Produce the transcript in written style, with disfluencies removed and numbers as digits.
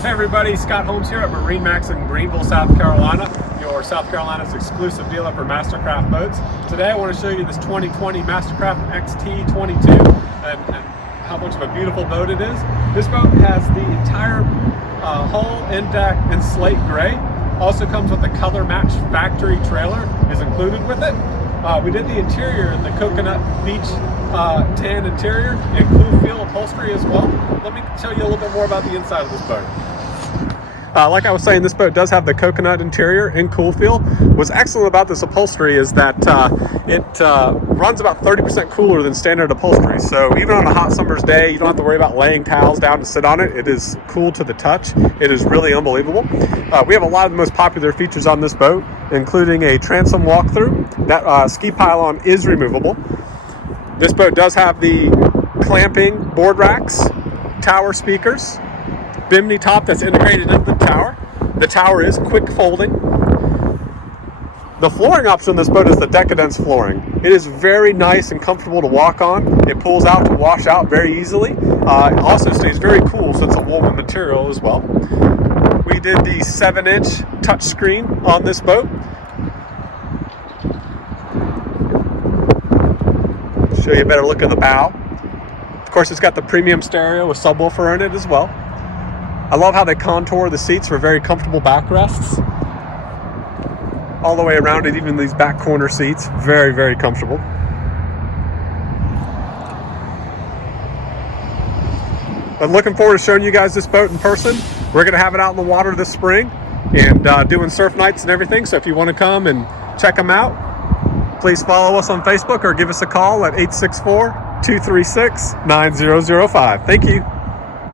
Hey everybody, Scott Holmes here at MarineMax in Greenville, South Carolina, your South Carolina's exclusive dealer for Mastercraft boats. Today I want to show you this 2020 Mastercraft XT22 and how much of a beautiful boat it is. This boat has the entire hull, end deck, in slate gray. Also comes with a color match factory trailer is included with it. We did the interior in the coconut beach tan interior and cool feel upholstery as well. Let me tell you a little bit more about the inside of this boat. Like I was saying, this boat does have the coconut interior and cool feel. What's excellent about this upholstery is that it runs about 30% cooler than standard upholstery. So even on a hot summer's day, you don't have to worry about laying towels down to sit on it. It is cool to the touch. It is really unbelievable. We have a lot of the most popular features on this boat, including a transom walkthrough. That ski pylon is removable. This boat does have the clamping board racks, tower speakers, bimini top that's integrated into the tower. The tower is quick folding. The flooring option on this boat is the Decadence flooring. It is very nice and comfortable to walk on. It pulls out to wash out very easily. It also stays very cool since it's a woven material as well. We did the 7-inch touchscreen on this boat. Show you a better look at the bow. Of course, it's got the premium stereo with subwoofer in it as well. I love how they contour the seats for very comfortable backrests. All the way around it, even these back corner seats, very, very comfortable. I'm looking forward to showing you guys this boat in person. We're going to have it out in the water this spring and doing surf nights and everything. So if you want to come and check them out, please follow us on Facebook or give us a call at 864-236-9005. Thank you.